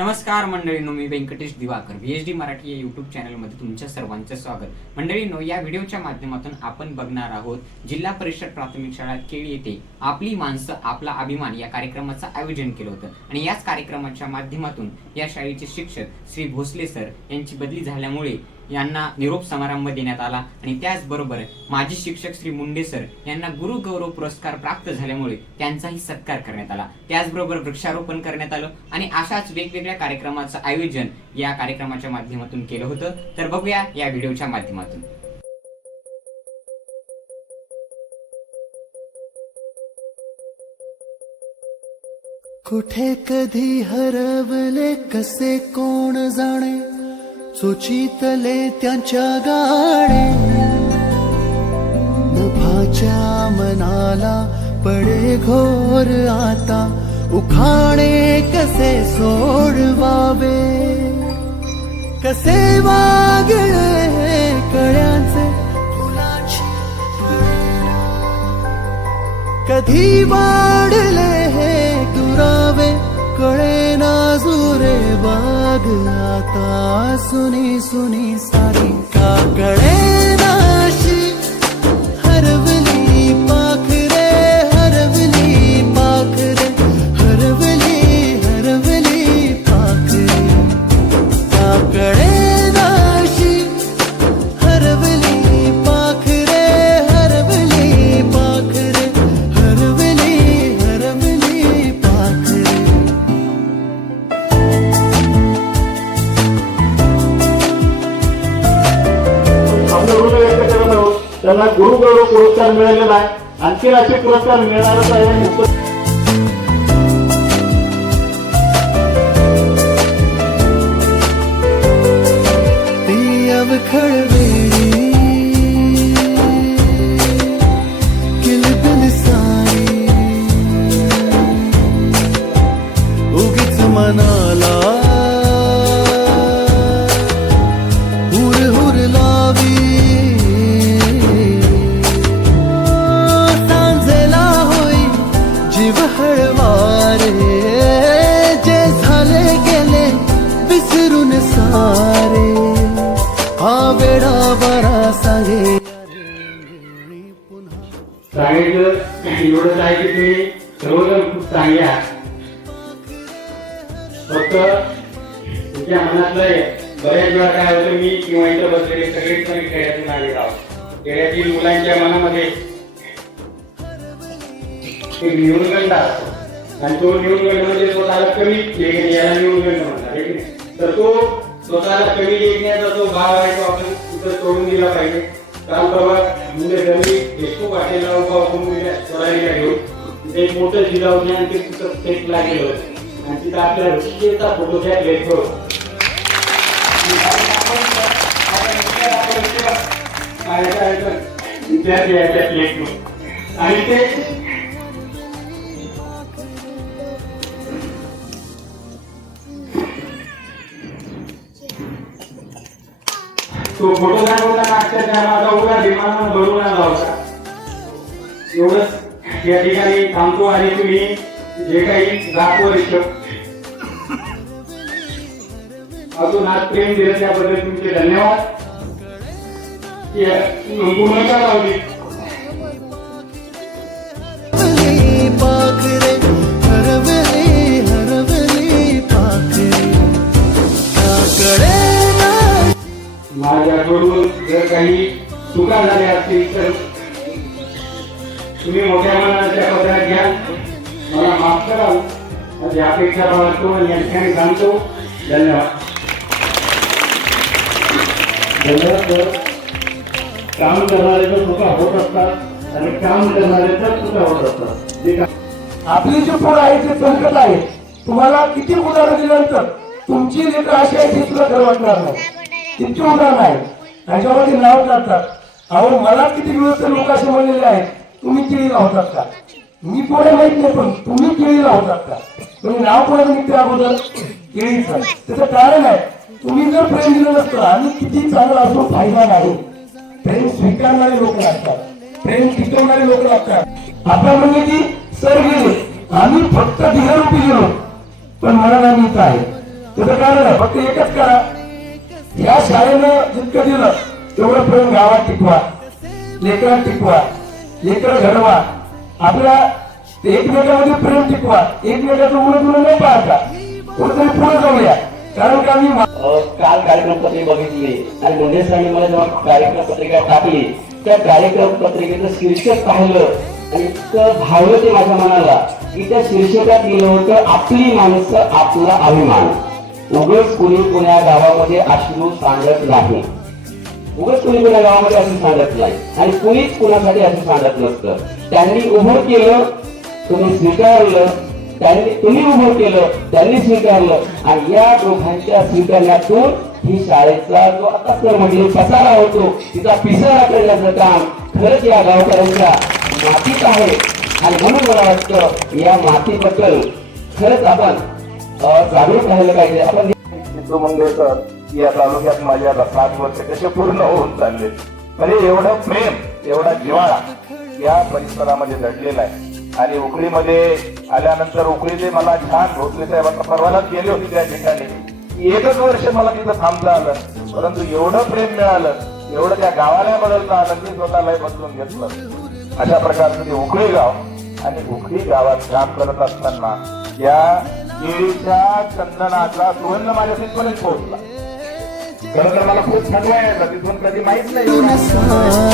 नमस्कार मंडळींनो मी व्यंकटेश दिवाकर व्हीएचडी मराठी या युट्यूब चॅनलमध्ये तुमच्या सर्वांचं स्वागत. मंडळींनो या व्हिडिओच्या माध्यमातून आपण बघणार आहोत जिल्हा परिषद प्राथमिक शाळा केळी येथे आपली माणसं आपला अभिमान या कार्यक्रमाचं आयोजन केलं होतं. आणि याच कार्यक्रमाच्या माध्यमातून या शाळेचे शिक्षक श्री भोसले सर यांची बदली झाल्यामुळे यांना निरोप समारंभ देण्यात आला आणि त्याचबरोबर माजी शिक्षक श्री मुंडे सर यांना गुरु गौरव पुरस्कार प्राप्त झाल्यामुळे त्यांचाही सत्कार करण्यात आला. त्याचबरोबर वृक्षारोपण करण्यात आलं आणि अशाच वेगवेगळ्या कार्यक्रमाचं आयोजन या कार्यक्रमाच्या माध्यमातून केलं होतं. तर बघूया या व्हिडिओच्या माध्यमातून. कुठे कधी हरवले कसे कोण जाणे? चोचितले त्यांच्या गाणे नभाच्या मनाला पडे घोर आता. उखाणे कसे सोडवावे? कसे वागळे कळ्यांचे? फुलाची कधी वाढले हे दुरावे? कळे ना जुरे बाग आता सुनी सुनी सारी का कळे नाशी पुरस्कार मिळालेला आहे. आणखी असे पुरस्कार मिळणारच आहे. मुक्त सांगितलं एवढंच आहे की तुम्ही सर्वजण खूप चांगले आहात. फक्त तुमच्या मनातलं आहे. बऱ्याच वेळा काय होतं मी किंवा इथं बसलेले सगळेच कमी खेड्यातून आलेलो आहोत. खेड्यातील मुलांच्या मनामध्ये एक न्यूनगंड असतो. आणि तो न्यूनगंड म्हणजे स्वतःला कमी लेखन याला न्यूनगंड म्हणतात तर तो स्वतःला कमी लेखण्याचा जो भाव आहे तो आपण तिथं सोडून दिला पाहिजे. काल म्हणजे घरी फेसबुक वाटेला उभा होऊन स्वरालीला घेऊन तिथे एक मोठं जिल्हा होते आणि ते तिथं फेसला गेलं आणि तिथं आपल्या ऋषिकेचा फोटो घ्या लेट करू विद्यार्थी याच्यात लेट आणि ते तो फोटो दाखवताना अक्षरशः माझा उघडा विमानानं भरून आला होता. एवढंच. या ठिकाणी थांबतो आणि तुम्ही जे काही दाखवत अजून आज प्रेम दिलं त्याबद्दल तुमचे धन्यवाद. या- भूमिका लावली त्याकडून जर काही चुका झाल्या असतील तर तुम्ही मोठ्या मनाच्या पदरात घ्या. मला माफ कराल माझी अपेक्षा बाळगतो आणि या ठिकाणी सांगतो. धन्यवाद. धन्यवाद सर. काम करणारे तर चुका होत असतात आणि काम करणारे तर चुका होत असतात. आपली जी फळ आहे ते संकट आहे तुम्हाला किती उदाहरण दिल्यानंतर तुमची लेकर अशी आहे ती सुद्धा वाटणार नाही. किती उदाहरण आहे त्याच्यामध्ये नाव काढतात अहो मला किती दिवस लोक असे म्हणलेले आहेत तुम्ही केळी लावतात का? मी कोणा माहीत नाही पण तुम्ही केळी लावतात का? तुम्ही नाव कोणा निघते अगोदर केळीचं. त्याचं कारण आहे तुम्ही जर प्रेम दिलं नसतं आणि किती चांगला असो फायदा नाही प्रेम स्वीकारणारे लोक लागतात. प्रेम टिकवणारे लोक लागतात. आता म्हणजे की सर गेले आम्ही फक्त दिल्यारूपी गेलो पण मला नाही आहे. त्याचं कारण आहे फक्त एकच करा या शाळेनं जितकं दिलं तेवढं प्रेम गावात टिकवा लेकरात टिकवा लेकर घडवा. आपल्या एकमेकांमध्ये प्रेम टिकवा. एकमेकाचं उलट उलट न पाहता. कोणतरी पुढे जाऊया. कारण का मी काल कार्यक्रम पत्रिका बघितली. आणि मुंडे साहेब मला जेव्हा कार्यक्रम पत्रिका टाकली त्या कार्यक्रम पत्रिकेचं शीर्षक पाहिलं. आणि इतकं भावलं ते माझ्या मनाला की त्या शीर्षकात लिहिलं होतं आपली माणसं आपला अभिमान. उगच कुणी पुण्या गावामध्ये अश्रू सांगत नाही. उगच कुणी कुण्या गावामध्ये असं सांगत नाही. आणि कुणीच कुणासाठी असं सांगत नसतं. त्यांनी उभं केलं तुम्ही स्वीकारलं त्यांनी तुम्ही उभं केलं त्यांनी स्वीकारलं. आणि या दोघांच्या स्वीकारण्यातून ही शाळेचा जो आता सर म्हणजे पसारा होतो तिचा पिसारा करण्याचं काम खरंच या गावकऱ्यांच्या मातीत आहे. आणि म्हणून मला वाटतं या मातीबद्दल खरंच आपण जागरूक राहिलं पाहिजे. आपण मित्रमंडळ या तालुक्यात माझ्या आता सात वर्ष कसे पूर्ण होऊन चालले म्हणजे एवढं प्रेम एवढा जिवाळा या परिसरामध्ये दडलेला आहे. आणि उकळीमध्ये आल्यानंतर उकळीचे मला छान भोसले साहेबांना परवानाच गेले होते त्या ठिकाणी. एकच वर्ष मला तिथं थांबता आलं परंतु एवढं प्रेम मिळालं एवढं त्या गावाला बदलता आलं मी स्वतःलाही बदलून घेतलं. अशा प्रकारचं ते उकळी गाव. आणि उकळी गावात काम करत असताना या केळीच्या चंदनाचा सुगंध माझ्या तिथपर्यंत पोहोचला. खरं तर मला खूप थकवा यायचा तिथून कधी माहीत नाही.